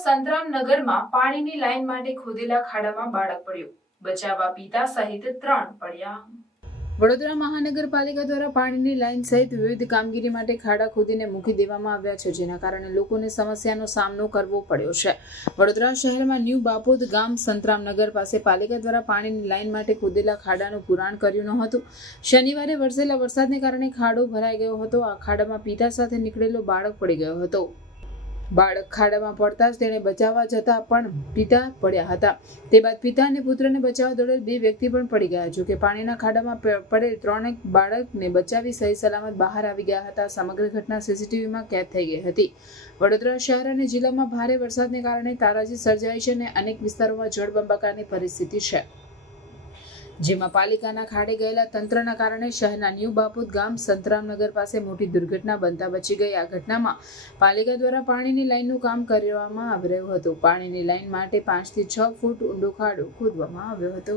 સંતરામ નગરમાં પાણીની લાઈન માટે ખોદેલા ખાડામાં બાળક પડ્યું, બચાવવા પિતા સહિત 3 પડ્યા। વડોદરા મહાનગરપાલિકા દ્વારા પાણીની લાઈન સહિત વિવિધ કામગીરી માટે ખાડા ખોદીને મૂકી દેવામાં આવ્યા છે, જેના કારણે લોકોને સમસ્યાનો સામનો કરવો પડ્યો છે। વડોદરા શહેરમાં ન્યૂ બાપોદ ગામ સંતરામ નગર પાસે પાલિકા દ્વારા પાણીની લાઈન માટે ખોદેલા ખાડાનું પુરાણ કર્યું ન હતું। શનિવારે વરસેલા વરસાદને કારણે ખાડો ભરાઈ ગયો હતો। આ ખાડામાં પિતા સાથે નીકળેલો બાળક પડી ગયો હતો। બાળક ખાડામાં પડતા જ તેણે બચાવવા જતા પણ પિતા પડ્યા હતા। તે બાદ પિતા અને પુત્રને બચાવવા દોડેલ 2 વ્યક્તિ પણ પડી ગયા। જોકે પાણીના ખાડામાં પડેલ 3 બાળકને બચાવી સહી સલામત બહાર આવી ગયા હતા। સમગ્ર ઘટના સીસીટીવીમાં કેદ થઈ ગઈ હતી। વડોદરા શહેર અને જિલ્લામાં ભારે વરસાદને કારણે તારાજી સર્જાઈ છે અને અનેક વિસ્તારોમાં જળબંબાકારની પરિસ્થિતિ છે, જેમાં પાલિકાના ખાડે ગયેલા તંત્રના કારણે શહેરના ન્યૂ બાપોદ ગામ સંતરામ નગર પાસે મોટી દુર્ઘટના બનતા બચી ગઈ। આ ઘટનામાં પાલિકા દ્વારા પાણીની લાઈનનું કામ કરવામાં આવી રહ્યું હતું। પાણીની લાઈન માટે 5 થી 6 ફૂટ ઊંડો ખાડો ખોદવામાં આવ્યો હતો।